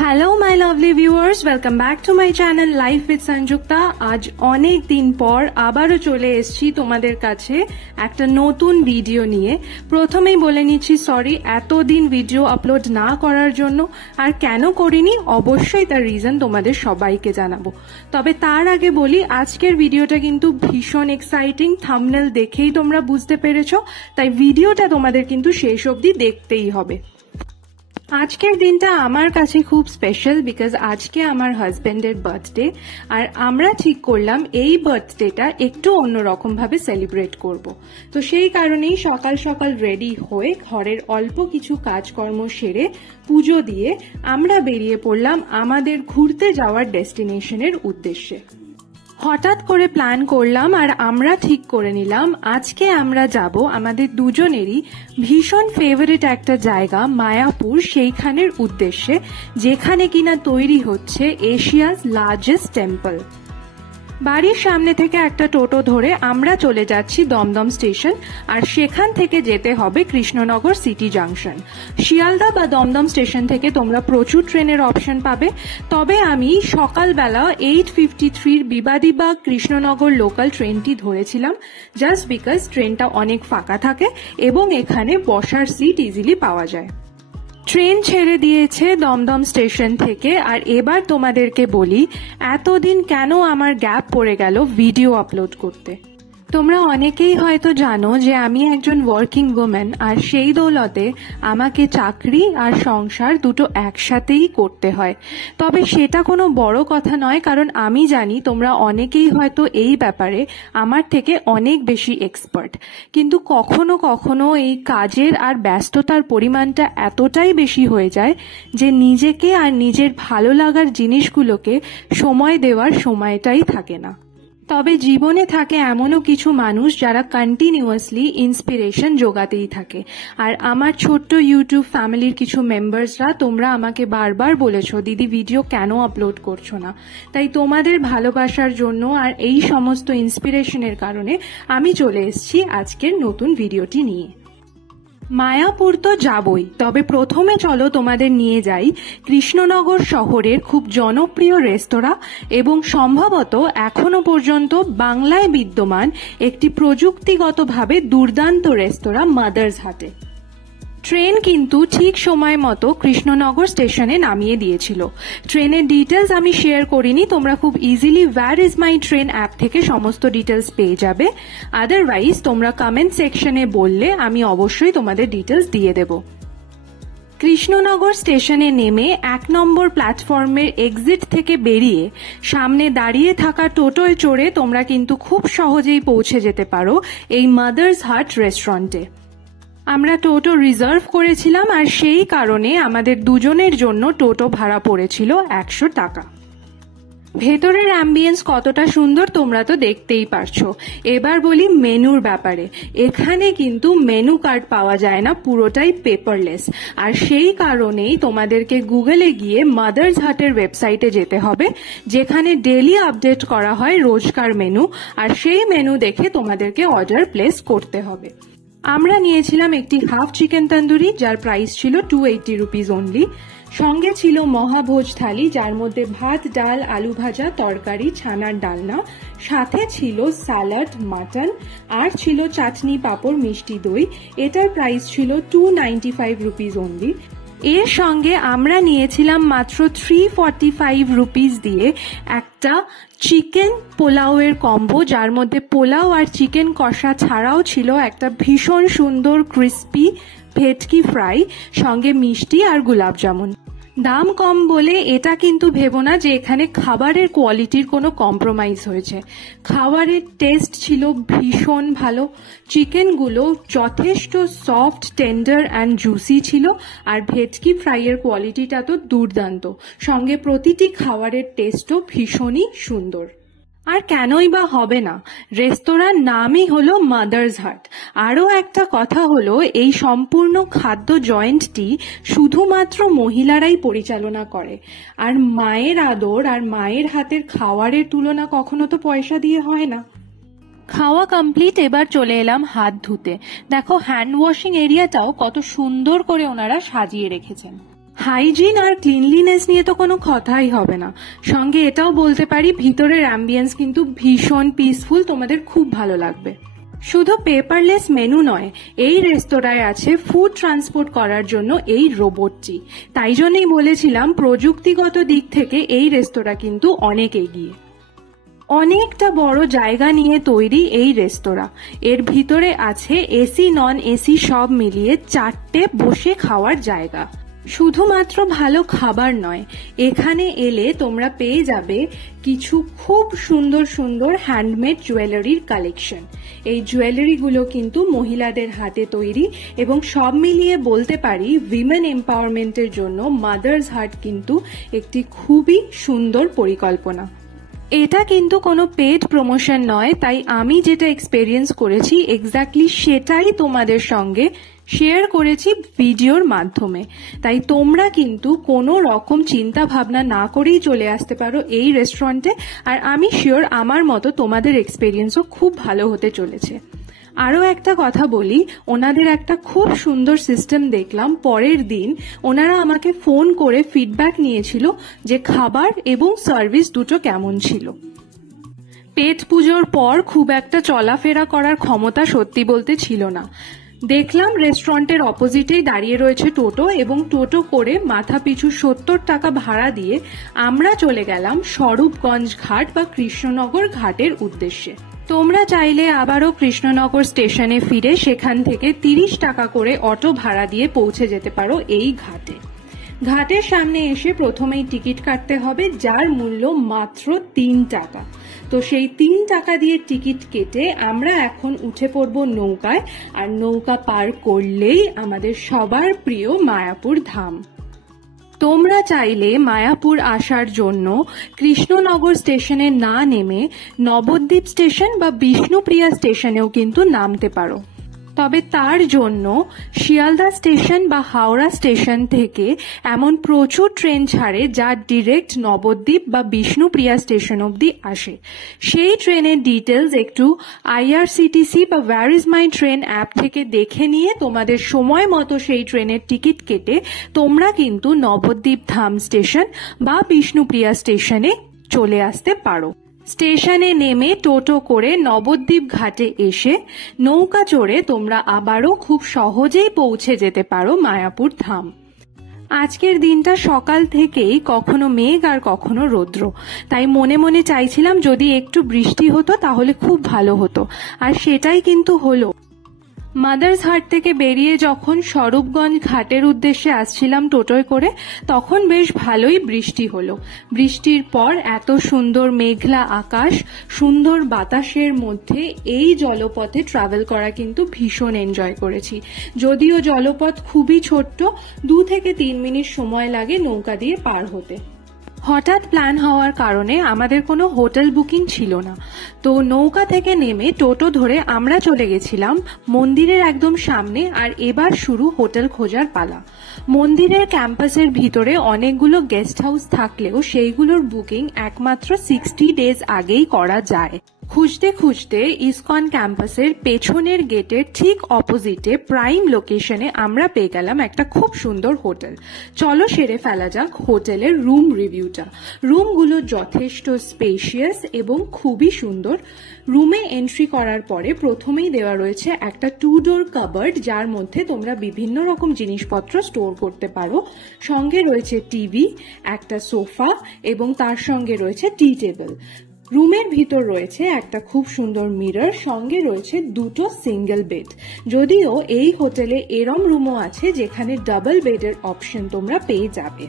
Hello my lovely viewers, welcome back to my channel life with Sanjukta. আজ অনেক দিন পর আবারও চলে এসেছি তোমাদের কাছে একটা নতুন ভিডিও নিয়ে। প্রথমেই বলে নিচ্ছি সরি এতদিন ভিডিও আপলোড না করার জন্য, আর কেন করিনি অবশ্যই তার রিজন তোমাদের সবাইকে জানাবো। তবে তার আগে বলি আজকের ভিডিওটা কিন্তু ভীষণ এক্সাইটিং, থাম্বনেল দেখেই তোমরা বুঝতে পেরেছো, তাই ভিডিওটা তোমাদের কিন্তু শেষ অবধি দেখতেই হবে। আজকের দিনটা আমার কাছে খুব স্পেশাল বিকজ আজকে আমার হাজবেন্ডের বার্থডে, আর আমরা ঠিক করলাম এই বার্থডেটা একটু অন্যরকম ভাবে সেলিব্রেট করব। তো সেই কারণেই সকাল সকাল রেডি হয়ে ঘরের অল্প কিছু কাজকর্ম সেরে পুজো দিয়ে আমরা বেরিয়ে পড়লাম আমাদের ঘুরতে যাওয়ার ডেস্টিনেশনের উদ্দেশ্যে। হঠাৎ করে প্ল্যান করলাম আর আমরা ঠিক করে নিলাম আজকে আমরা যাব আমাদের দুজনেরই ভীষণ ফেভারিট একটা জায়গা মায়াপুর, সেইখানের উদ্দেশ্যে, যেখানে কিনা তৈরি হচ্ছে এশিয়াস লার্জেস্ট টেম্পল। বাড়ির সামনে থেকে একটা টোটো ধরে আমরা চলে যাচ্ছি দমদম স্টেশন, আর সেখান থেকে যেতে হবে কৃষ্ণনগর সিটি জাংশন। শিয়ালদা বা দমদম স্টেশন থেকে তোমরা প্রচুর ট্রেনের অপশন পাবে, তবে আমি সকালবেলা 8:53 বিবাদীবাগ কৃষ্ণনগর লোকাল ট্রেনটি ধরেছিলাম, জাস্ট বিকজ ট্রেনটা অনেক ফাঁকা থাকে এবং এখানে বসার সিট ইজিলি পাওয়া যায়। ট্রেন ছেড়ে দিয়েছে দমদম স্টেশন থেকে, আর এবার তোমাদেরকে বলি এতদিন কেন আমার গ্যাপ পড়ে গেল ভিডিও আপলোড করতে। তোমরা অনেকেই হয়তো জানো যে আমি একজন ওয়ার্কিং ওম্যান, আর সেই দৌলতে আমাকে চাকরি আর সংসার দুটো একসাথেই করতে হয়। তবে সেটা কোনো বড় কথা নয়, কারণ আমি জানি তোমরা অনেকেই হয়তো এই ব্যাপারে আমার থেকে অনেক বেশি এক্সপার্ট, কিন্তু কখনো কখনো এই কাজের আর ব্যস্ততার পরিমাণটা এতটাই বেশি হয়ে যায় যে নিজেকে আর নিজের ভালো লাগার জিনিসগুলোকে সময় দেওয়ার সময়টাই থাকে না। তবে জীবনে থাকে এমনও কিছু মানুষ যারা কন্টিনিউয়াসলি ইন্সপিরেশন জোগাতেই থাকে, আর আমার ছোট্ট ইউটিউব ফ্যামিলির কিছু মেম্বার্সরা তোমরা আমাকে বারবার বলেছো দিদি ভিডিও কেন আপলোড করছো না। তাই তোমাদের ভালোবাসার জন্য আর এই সমস্ত ইন্সপিরেশনের কারণে আমি চলে এসেছি আজকের নতুন ভিডিওটি নিয়ে। মায়াপুর তো যাবই, তবে প্রথমে চলো তোমাদের নিয়ে যাই কৃষ্ণনগর শহরের খুব জনপ্রিয় রেস্তোরাঁ এবং সম্ভবত এখনো পর্যন্ত বাংলায় বিদ্যমান একটি প্রযুক্তিগতভাবে দুর্দান্ত রেস্তোরাঁ মাদার্স হাটে। ট্রেন কিন্তু ঠিক সময় মতো কৃষ্ণনগর স্টেশনে নামিয়ে দিয়েছিল। ট্রেনের ডিটেলস আমি শেয়ার করিনি, তোমরা খুব easily where is my train app থেকে সমস্ত ডিটেলস পেয়ে যাবে। আদারওয়াইজ তোমরা কমেন্ট সেকশনে বললে আমি অবশ্যই তোমাদের ডিটেলস দিয়ে দেব। কৃষ্ণনগর স্টেশনে নেমে 1 নম্বর প্ল্যাটফর্মের এক্সিট থেকে বেরিয়ে সামনে দাঁড়িয়ে থাকা টোটোয় চড়ে তোমরা কিন্তু খুব সহজেই পৌঁছে যেতে পারো এই মাদার্স হাট রেস্টুরেন্টে। আমরা টোটো রিজার্ভ করেছিলাম, আর সেই কারণে আমাদের দুজনের জন্য টোটো ভাড়া পড়েছিল 100 টাকা। ভেতরের অ্যাম্বিয়েন্স কতটা সুন্দর তোমরা তো দেখতেই পারছো। এবার বলি মেনুর ব্যাপারে। এখানে কিন্তু মেনু কার্ড পাওয়া যায় না, পুরোটাই পেপারলেস, আর সেই কারণেই তোমাদেরকে গুগলে গিয়ে মাদার্স হাটের ওয়েবসাইটে যেতে হবে, যেখানে ডেইলি আপডেট করা হয় রোজকার মেনু, আর সেই মেনু দেখে তোমাদেরকে অর্ডার প্লেস করতে হবে। আমরা নিয়েছিলাম একটি হাফ চিকেন তন্দুরি, যার প্রাইস ছিল 280 রুপিস অনলি। সঙ্গে ছিল মহাভোজ থালি, যার মধ্যে ভাত, ডাল, আলু ভাজা, তরকারি, ছানার ডালনা, সাথে ছিল স্যালাড, মাটন, আর ছিল চাটনি, পাঁপড়, মিষ্টি দই। এটার প্রাইস ছিল 295 রুপিস অনলি। এর সঙ্গে আমরা নিয়েছিলাম মাত্র 345 রুপিস দিয়ে একটা চিকেন পোলাওয়ের কম্বো, যার মধ্যে পোলাও আর চিকেন কষা ছাড়াও ছিল একটা ভীষণ সুন্দর ক্রিস্পি ভেটকি ফ্রাই, সঙ্গে মিষ্টি আর গোলাপ জামুন। দাম কম বলে এটা কিন্তু ভেবো না যে এখানে খাবারের কোয়ালিটির কোনো কম্প্রোমাইজ হয়েছে। খাবারের টেস্ট ছিল ভীষণ ভালো, চিকেনগুলো যথেষ্ট সফট, টেন্ডার অ্যান্ড জুসি ছিল, আর ভেটকি ফ্রাইয়ের কোয়ালিটিটা তো দুর্দান্ত, সঙ্গে প্রতিটি খাবারের টেস্টও ভীষণই সুন্দর। আর কেনই বা হবে না, রেস্তোরাঁর নামই হলো মাদার্স হাট। আরও একটা কথা হলো এই সম্পূর্ণ খাদ্য জয়েন্টটি শুধুমাত্র মহিলারাই পরিচালনা করে, আর মায়ের আদর আর মায়ের হাতের খাবারের তুলনা কখনো তো পয়সা দিয়ে হয় না। খাওয়া কমপ্লিট, এবার চলে এলাম হাত ধুতে। দেখো হ্যান্ড ওয়াশিং এরিয়াটাও কত সুন্দর করে ওনারা সাজিয়ে রেখেছেন। হাইজিন আর ক্লিনলিনেস নিয়ে তো কোনো কথাই হবে না, সঙ্গে এটাও বলতে পারি ভিতরের অ্যাম্বিয়েন্স কিন্তু ভীষণ পিসফুল, তোমাদের খুব ভালো লাগবে। শুধু পেপারলেস মেনু নয়, এই রেস্তোরাঁয় আছে ফুড ট্রান্সপোর্ট করার জন্য এই রোবটটি। তাই জন্যই বলেছিলাম প্রযুক্তিগত দিক থেকে এই রেস্তোরাঁ কিন্তু অনেক এগিয়ে। অনেকটা বড় জায়গা নিয়ে তৈরি এই রেস্তোরাঁ। এর ভিতরে আছে এসি নন এসি সব মিলিয়ে 4টে বসে খাওয়ার জায়গা। শুধুমাত্র ভালো খাবার নয়, এখানে এলে তোমরা পেয়ে যাবে কিছু খুব সুন্দর সুন্দর হ্যান্ডমেড জুয়েলারির কালেকশন। এই জুয়েলারিগুলো কিন্তু মহিলাদের হাতে তৈরি এবং সব মিলিয়ে বলতে পারি উইমেন এম্পাওয়ারমেন্টের জন্য মাদার্স হার্ট কিন্তু একটি খুবই সুন্দর পরিকল্পনা। এটা কিন্তু কোনো পেড প্রমোশন নয়, তাই আমি যেটা এক্সপেরিয়েন্স করেছি এক্স্যাক্টলি সেটাই তোমাদের সঙ্গে শেয়ার করেছি ভিডিওর মাধ্যমে। তাই তোমরা কিন্তু কোনো রকম চিন্তা ভাবনা না করেই চলে আসতে পারো এই রেস্টুরেন্টে, আর আমি শিওর আমার মতো তোমাদের এক্সপেরিয়েন্সও খুব ভালো হতে চলেছে। আরও একটা কথা বলি, ওনাদের একটা খুব সুন্দর সিস্টেম দেখলাম। পরের দিন ওনারা আমাকে ফোন করে ফিডব্যাক নিয়েছিল যে খাবার এবং সার্ভিস দুটো কেমন ছিল। পেট পুজোর পর খুব একটা চলাফেরা করার ক্ষমতা সত্যি বলতে ছিল না। দেখলাম রেস্টুরেন্টের অপোজিটেই দাঁড়িয়ে রয়েছে টোটো, এবং টোটো করে মাথা পিছু 70 টাকা ভাড়া দিয়ে আমরা চলে গেলাম স্বরূপগঞ্জ ঘাট বা কৃষ্ণনগর ঘাটের উদ্দেশ্যে। তোমরা চাইলে আবারও কৃষ্ণনগর স্টেশনে ফিরে সেখান থেকে 30 টাকা করে অটো ভাড়া দিয়ে পৌঁছে যেতে পারো এই ঘাটে। ঘাটের সামনে এসে প্রথমেই টিকিট কাটতে হবে, যার মূল্য মাত্র 3 টাকা। তো সেই 3 টাকা দিয়ে টিকিট কেটে আমরা এখন উঠে পড়ব নৌকায়, আর নৌকা পার করলেই আমাদের সবার প্রিয় মায়াপুর ধাম। তোমরা চাইলে মায়াপুর আসার জন্য কৃষ্ণনগর স্টেশনে না নেমে নবদ্বীপ স্টেশন বা বিষ্ণুপ্রিয়া স্টেশনেও কিন্তু নামতে পারো। তবে তার জন্য শিয়ালদা স্টেশন বা হাওড়া স্টেশন থেকে এমন প্রচুর ট্রেন ছাড়ে যা ডিরেক্ট নবদ্বীপ বা বিষ্ণুপ্রিয়া স্টেশন অবধি আসে। সেই ট্রেনের ডিটেলস একটু আইআরসিটিসি বা where is my train app থেকে দেখে নিয়ে তোমাদের সময় মতো সেই ট্রেনের টিকিট কেটে তোমরা কিন্তু নবদ্বীপ ধাম স্টেশন বা বিষ্ণুপ্রিয়া স্টেশনে চলে আসতে পারো। স্টেশনে নেমে টোটো করে নবদ্বীপ ঘাটে এসে নৌকা চড়ে তোমরা আবারও খুব সহজেই পৌঁছে যেতে পারো মায়াপুর ধাম। আজকের দিনটা সকাল থেকেই কখনো মেঘ আর কখনো রৌদ্র, তাই মনে মনে চাইছিলাম যদি একটু বৃষ্টি হতো তাহলে খুব ভালো হতো, আর সেটাই কিন্তু হলো। মাদার্স হাট থেকে বেরিয়ে যখন স্বরূপগঞ্জ ঘাটের উদ্দেশ্যে আসছিলাম টোটোয় করে, তখন বেশ ভালোই বৃষ্টি হলো। বৃষ্টির পর এত সুন্দর মেঘলা আকাশ, সুন্দর বাতাসের মধ্যে এই জলপথে ট্রাভেল করা কিন্তু ভীষণ এনজয় করেছি। যদিও জলপথ খুবই ছোট্ট, 2 থেকে 3 মিনিট সময় লাগে নৌকা দিয়ে পার হতে। হঠাৎ প্ল্যান হওয়ার কারণে আমাদের কোনো হোটেল বুকিং ছিল না, তো নৌকা থেকে নেমে টোটো ধরে আমরা চলে গেছিলাম মন্দিরের একদম সামনে। আর এবার শুরু হোটেল খোঁজার পালা। মন্দিরের ক্যাম্পাসের ভিতরে অনেকগুলো গেস্ট হাউস থাকলেও সেইগুলোর বুকিং একমাত্র 60 ডেজ আগেই করা যায়। খুঁজতে খুঁজতে ইসকন ক্যাম্পাসের পেছনের গেটের ঠিক অপোজিটে প্রাইম লোকেশনে আমরা পেয়ে গেলাম একটা খুব সুন্দর হোটেল। চলো সেরে ফেলা যাক হোটেলের রুম রিভিউটা। রুমগুলো যথেষ্ট স্পেশিয়াস এবং খুবই সুন্দর। রুমে এন্ট্রি করার পরে প্রথমেই দেওয়া রয়েছে একটা 2 ডোর কাবার্ড, যার মধ্যে তোমরা বিভিন্ন রকম জিনিসপত্র স্টোর করতে পারো। সঙ্গে রয়েছে টিভি, একটা সোফা এবং তার সঙ্গে রয়েছে টি টেবিল। রুমের ভিতর রয়েছে একটা খুব সুন্দর মিরর, সঙ্গে রয়েছে 2টো সিঙ্গেল বেড। যদিও এই হোটেলে এরম রুমও আছে যেখানে ডাবল বেডের অপশন তোমরা পেয়ে যাবে।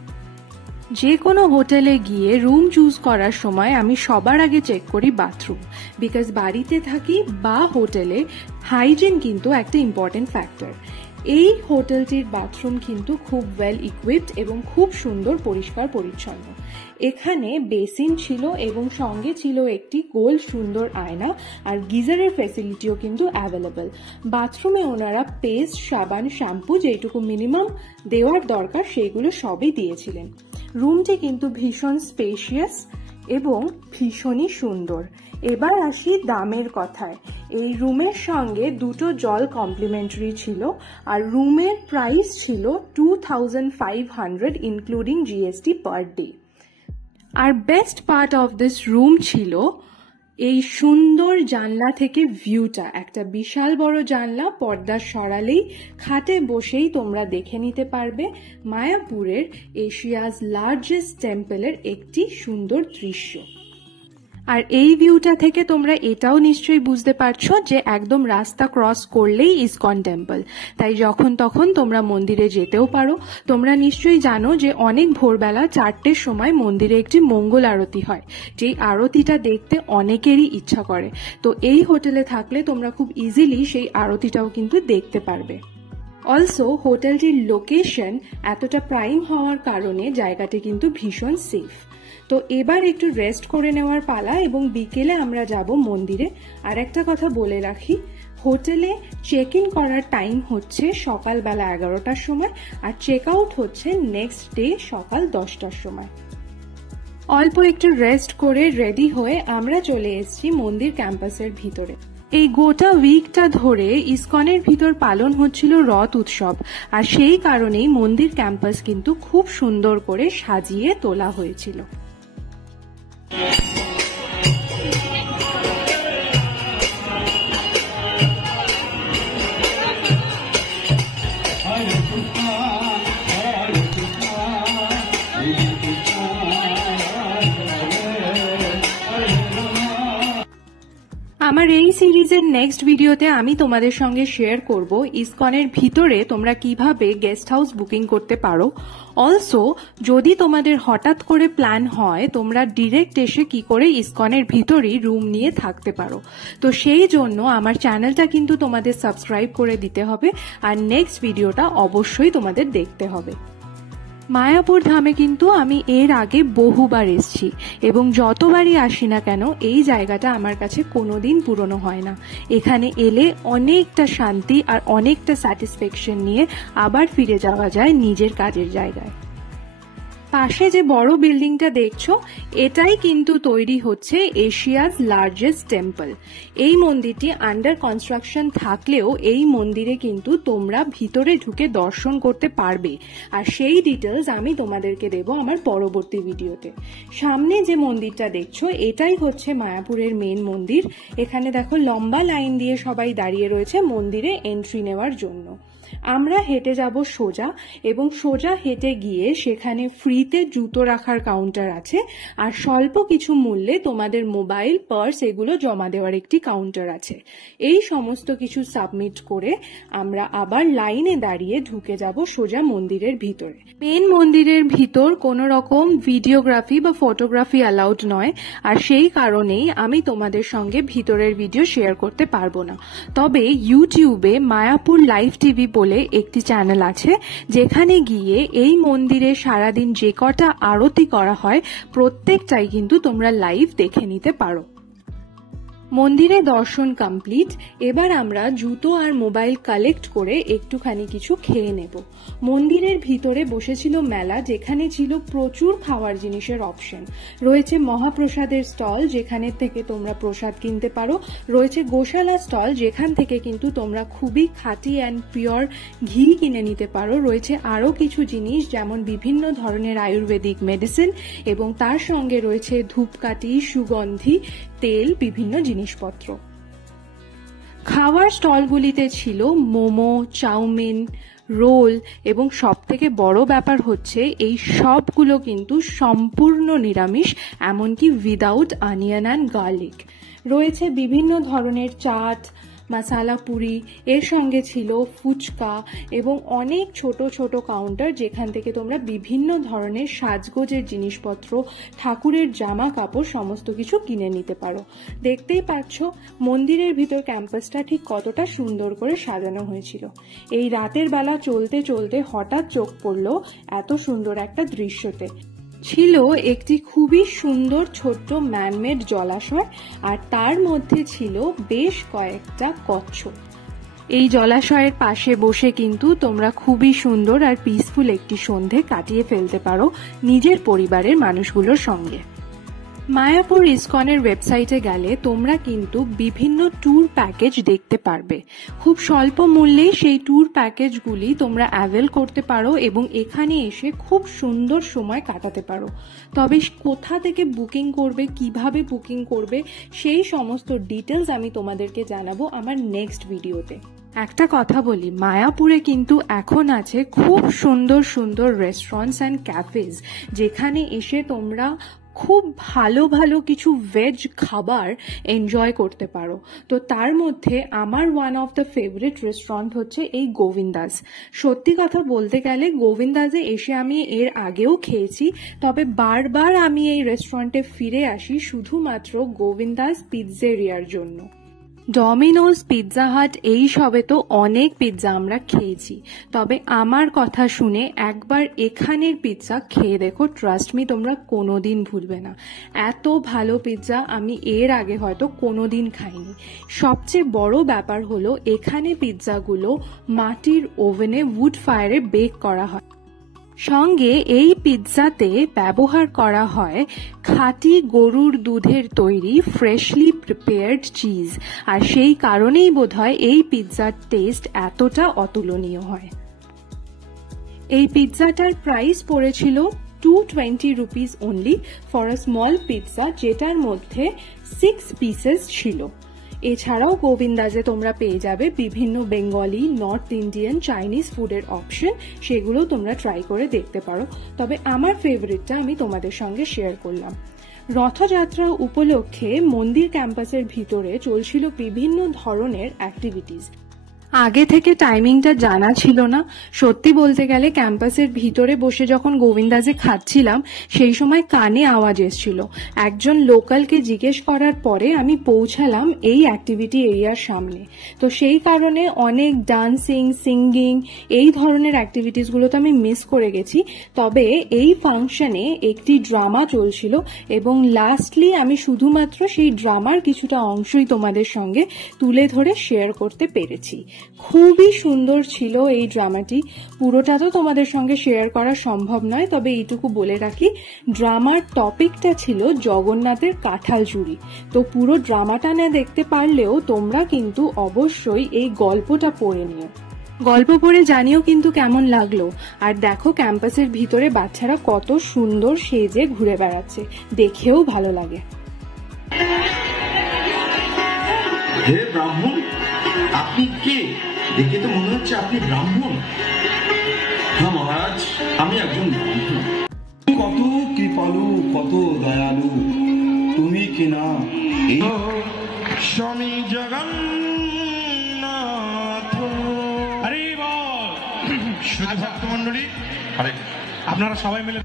যে কোনো হোটেলে গিয়ে রুম চুজ করার সময় আমি সবার আগে চেক করি বাথরুম, বিকজ বাড়িতে থাকি বা হোটেলে হাইজিন কিন্তু একটা ইম্পর্টেন্ট ফ্যাক্টর। এই হোটেলটির বাথরুম কিন্তু খুব ওয়েল ইকুইপড এবং খুব সুন্দর পরিষ্কার পরিচ্ছন্ন। এখানে বেসিন ছিল এবং সঙ্গে ছিল একটি গোল সুন্দর আয়না, আর গিজারের ফ্যাসিলিটিও কিন্তু অ্যাভেলেবল। বাথরুমে ওনারা পেস্ট, সাবান, শ্যাম্পু যেটুকু মিনিমাম দেওয়ার দরকার সেইগুলো সবই দিয়েছিলেন। রুমটি কিন্তু ভীষণ স্পেশিয়াস এবং ভীষণই সুন্দর। এবার আসি দামের কথায়। এই রুমের সঙ্গে দুটো জল কমপ্লিমেন্টারি ছিল আর রুমের প্রাইস ছিল 2500 ইনক্লুডিং জিএসটি পার ডে। আর best part of this room ছিল এই সুন্দর জানলা থেকে ভিউটা। একটা বিশাল বড় জানলা, পর্দা সরালেই খাটে বসেই তোমরা দেখে নিতে পারবে মায়াপুরের এশিয়াজ লার্জেস্ট টেম্পলের একটি সুন্দর দৃশ্য। আর এই ভিউটা থেকে তোমরা এটাও নিশ্চয়ই বুঝতে পারছো যে একদম রাস্তা ক্রস করলেই ইসকন টেম্পল, তাই যখন তখন তোমরা মন্দিরে যেতেও পারো। তোমরা নিশ্চয়ই জানো যে অনেক ভোরবেলা 4টের সময় মন্দিরে একটি মঙ্গল আরতি হয়, যেই আরতিটা দেখতে অনেকেরই ইচ্ছা করে। তো এই হোটেলে থাকলে তোমরা খুব ইজিলি সেই আরতিটাও কিন্তু দেখতে পারবে। অলসো হোটেলটির লোকেশন এতটা প্রাইম হওয়ার কারণে জায়গাটি কিন্তু ভীষণ সেফ। তো এবার একটু রেস্ট করে নেওয়ার পালা এবং বিকেলে আমরা যাব মন্দিরে। আর একটা কথা বলে রাখি, হোটেলে চেক ইন করার টাইম হচ্ছে সকালবেলা 11টার সময় আর চেক আউট হচ্ছে নেক্সট ডে সকাল 10টার সময়। অল্প একটু রেস্ট করে রেডি হয়ে আমরা চলে এসেছি মন্দির ক্যাম্পাসের ভিতরে। এই গোটা উইকটা ধরে ইসকনের ভিতর পালন হচ্ছিল রথ উৎসব, আর সেই কারণেই মন্দির ক্যাম্পাস কিন্তু খুব সুন্দর করে সাজিয়ে তোলা হয়েছিল। আমার এই সিরিজের নেক্সট ভিডিওতে আমি তোমাদের সঙ্গে শেয়ার করব ইসকনের ভিতরে তোমরা কিভাবে গেস্ট হাউস বুকিং করতে পারো। অলসো যদি তোমাদের হঠাৎ করে প্ল্যান হয় তোমরা ডিরেক্ট এসে কি করে ইসকনের ভিতরেই রুম নিয়ে থাকতে পারো। তো সেই জন্য আমার চ্যানেলটা কিন্তু তোমাদের সাবস্ক্রাইব করে দিতে হবে আর নেক্সট ভিডিওটা অবশ্যই তোমাদের দেখতে হবে। মায়াপুর ধামে কিন্তু আমি এর আগে বহুবার এসেছি এবং যতবারই আসি না কেন এই জায়গাটা আমার কাছে কোনোদিন পুরনো হয় না। এখানে এলে অনেকটা শান্তি আর অনেকটা স্যাটিসফ্যাকশন নিয়ে আবার ফিরে যাওয়া যায় নিজের কাজের জায়গায়। পাশে যে বড় বিল্ডিংটা দেখছো এটাই কিন্তু তৈরি হচ্ছে এশিয়াজ লার্জেস্ট টেম্পল। এই মন্দিরটি আন্ডার কনস্ট্রাকশন থাকলেও এই মন্দিরে কিন্তু তোমরা ভিতরে ঢুকে দর্শন করতে পারবে, আর সেই ডিটেলস আমি তোমাদেরকে দেব আমার পরবর্তী ভিডিওতে। সামনে যে মন্দিরটা দেখছো এটাই হচ্ছে মায়াপুরের মেন মন্দির। এখানে দেখো লম্বা লাইন দিয়ে সবাই দাঁড়িয়ে রয়েছে মন্দিরে এন্ট্রি নেওয়ার জন্য। আমরা হেঁটে যাব সোজা এবং সোজা হেঁটে গিয়ে সেখানে ফ্রিতে জুতো রাখার কাউন্টার আছে আর স্বল্প কিছু মূল্যে তোমাদের মোবাইল, পার্স এগুলো জমা দেওয়ার একটি কাউন্টার আছে। এই সমস্ত কিছু সাবমিট করে আমরা আবার লাইনে দাঁড়িয়ে ঢুকে যাব সোজা মন্দিরের ভিতরে। মেন মন্দিরের ভিতর কোনো রকম ভিডিওগ্রাফি বা ফটোগ্রাফি অ্যালাউড নয়, আর সেই কারণেই আমি তোমাদের সঙ্গে ভিতরের ভিডিও শেয়ার করতে পারবো না। তবে ইউটিউবে মায়াপুর লাইভ টিভি বলে একটি চ্যানেল আছে, যেখানে গিয়ে এই মন্দিরে সারাদিন যে কটা আরতি করা হয় প্রত্যেকটাই কিন্তু তোমরা লাইভ দেখে নিতে পারো। মন্দিরে দর্শন কমপ্লিট। এবার আমরা জুতো আর মোবাইল কালেক্ট করে একটুখানি কিছু খেয়ে নেব। মন্দিরের ভিতরে বসেছিল মেলা, যেখানে ছিল প্রচুর খাওয়ার জিনিসের অপশন। রয়েছে মহাপ্রসাদের স্টল, যেখানে থেকে তোমরা প্রসাদ কিনতে পারো। রয়েছে গোশালা স্টল, যেখান থেকে কিন্তু তোমরা খুবই খাঁটি অ্যান্ড পিওর ঘি কিনে নিতে পারো। রয়েছে আরও কিছু জিনিস যেমন বিভিন্ন ধরনের আয়ুর্বেদিক মেডিসিন এবং তার সঙ্গে রয়েছে ধূপকাঠি, সুগন্ধি, তেল, বিভিন্ন জিনিসপত্র। খাওয়ার স্টলগুলিতে ছিল মোমো, চাউমিন, রোল এবং সবথেকে বড় ব্যাপার হচ্ছে এই সবগুলো কিন্তু সম্পূর্ণ নিরামিষ, এমনকি উইদাউট অনিয়ন অ্যান্ড গার্লিক। রয়েছে বিভিন্ন ধরনের চাট, মশালা পুরি, এর সঙ্গে ছিল ফুচকা এবং অনেক ছোট ছোট কাউন্টার, যেখান থেকে তোমরা বিভিন্ন ধরনের সাজগোজের জিনিসপত্র, ঠাকুরের জামা কাপড় সমস্ত কিছু কিনে নিতে পারো। দেখতেই পাচ্ছ মন্দিরের ভিতর ক্যাম্পাসটা ঠিক কতটা সুন্দর করে সাজানো হয়েছিল। এই রাতের বেলা চলতে চলতে হঠাৎ চোখ পড়ল এত সুন্দর একটা দৃশ্যতে। ছিল একটি খুবই সুন্দর ছোট্ট ম্যানমেড জলাশয়, আর তার মধ্যে ছিল বেশ কয়েকটা কচ্ছপ। এই জলাশয়ের পাশে বসে কিন্তু তোমরা খুবই সুন্দর আর পিসফুল একটি সন্ধে কাটিয়ে ফেলতে পারো নিজের পরিবারের মানুষগুলোর সঙ্গে। মায়াপুর ইসকনের ওয়েবসাইটে গেলে তোমরা কিন্তু বিভিন্ন ট্যুর প্যাকেজ দেখতে পারবে। খুব স্বল্প মূল্যে সেই ট্যুর প্যাকেজগুলি তোমরা অ্যাভেল করতে পারো এবং এখানে এসে খুব সুন্দর সময় কাটাতে পারো। তবে কোথা থেকে বুকিং করবে, কিভাবে বুকিং করবে, সেই সমস্ত ডিটেলস আমি তোমাদেরকে জানাবো আমার নেক্সট ভিডিওতে। একটা কথা বলি, মায়াপুরে কিন্তু এখন আছে খুব সুন্দর সুন্দর রেস্টুরেন্টস অ্যান্ড ক্যাফেজ, যেখানে এসে তোমরা খুব ভালো ভালো কিছু ভেজ খাবার এনজয় করতে পারো। তো তার মধ্যে আমার one of the favourite restaurant হচ্ছে এই গোবিন্দাস। সত্যি কথা বলতে গেলে গোবিন্দাসে এসে আমি এর আগেও খেয়েছি, তবে বারবার আমি এই রেস্টুরেন্টে ফিরে আসি শুধুমাত্র গোবিন্দাস পিৎজেরিয়ার জন্য। ডমিনোজ, পিৎজা হাট এই সবে তো অনেক পিৎজা আমরা খেয়েছি, তবে আমার কথা শুনে একবার এখানের পিৎজা খেয়ে দেখো, ট্রাস্ট মি তোমরা কোনোদিন ভুলবে না। এত ভালো পিৎজা আমি এর আগে হয়তো কোনোদিন খাইনি। সবচেয়ে বড় ব্যাপার হলো এখানে পিৎজাগুলো মাটির ওভেনে উড ফায়ারে বেক করা হয়। সঙ্গে এই পিৎজাতে ব্যবহার করা হয় খাঁটি গরুর দুধের তৈরি ফ্রেশলি প্রিপেয়ার্ড চিজ, আর সেই কারণেই বোধহয় এই পিৎজার টেস্ট এতটা অতুলনীয় হয়। এই পিৎজাটার প্রাইস পড়েছিল 220 rupees only for a small pizza, যেটার মধ্যে 6 পিসেস ছিল। এছাড়াও গোবিন্দাসে তোমরা পেয়ে যাবে বিভিন্ন বেঙ্গলি, নর্থ ইন্ডিয়ান, চাইনিজ ফুডের অপশন, সেগুলো তোমরা ট্রাই করে দেখতে পারো। তবে আমার ফেভারিটটা আমি তোমাদের সঙ্গে শেয়ার করলাম। রথযাত্রা উপলক্ষে মন্দির ক্যাম্পাসের ভিতরে চলছিল বিভিন্ন ধরনের অ্যাক্টিভিটিস। আগে থেকে টাইমিংটা জানা ছিল না। সত্যি বলতে গেলে ক্যাম্পাসের ভিতরে বসে যখন গোবিন্দাসে খাচ্ছিলাম সেই সময় কানে আওয়াজ এসছিল। একজন লোকালকে জিজ্ঞেস করার পরে আমি পৌঁছালাম এই অ্যাক্টিভিটি এরিয়ার সামনে। তো সেই কারণে অনেক ডান্সিং, সিঙ্গিং এই ধরনের অ্যাক্টিভিটিসগুলো তো আমি মিস করে গেছি। তবে এই ফাংশনে একটি ড্রামা চলছিল এবং লাস্টলি আমি শুধুমাত্র সেই ড্রামার কিছুটা অংশই তোমাদের সঙ্গে তুলে ধরে শেয়ার করতে পেরেছি। খুবই সুন্দর ছিল এই ড্রামাটি। পুরোটা তো তোমাদের সঙ্গে শেয়ার করা সম্ভব নয়, তবে এইটুকু বলে রাখি, ড্রামার টপিকটা ছিল জগন্নাথের কাঁঠাল চুরি। তো পুরো ড্রামাটা না দেখতে পারলেও তোমরা কিন্তু অবশ্যই এই গল্পটা পড়ে নিও। গল্প পড়ে জানিও কিন্তু কেমন লাগলো। আর দেখো ক্যাম্পাসের ভিতরে বাচ্চারা কত সুন্দর সেজে ঘুরে বেড়াচ্ছে, দেখেও ভালো লাগে। হে ব্রাহ্মণ, আপনি কে? দেখে তো মনে হচ্ছে আপনি ব্রাহ্মণ। হ্যাঁ মহারাজ, আমি একজন ব্রাহ্মণ। কত কৃপালু, কত দয়ালু তুমি কিনা এই স্বামী জগন্নাথ। আরে শুধু ভক্তমণ্ডলী, আরে আপনারা সবাই মিলে।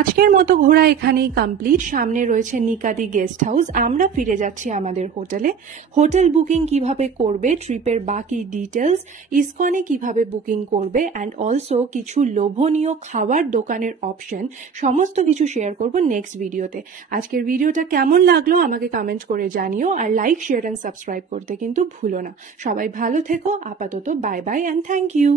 আজকের মতো ঘোরা এখানেই কমপ্লিট। সামনে রয়েছে নিকাদি গেস্ট হাউস। আমরা ফিরে যাচ্ছি আমাদের হোটেলে। হোটেল বুকিং কিভাবে করবে, ট্রিপের বাকি ডিটেলস, ইসকনে কিভাবে বুকিং করবে, অ্যান্ড অলসো কিছু লোভনীয় খাবার দোকানের অপশন, সমস্ত কিছু শেয়ার করব নেক্সট ভিডিওতে। আজকের ভিডিওটা কেমন লাগলো আমাকে কমেন্ট করে জানিও, আর লাইক, শেয়ার অ্যান্ড সাবস্ক্রাইব করতে কিন্তু ভুলো না। সবাই ভালো থেকো। আপাতত bye bye and thank you.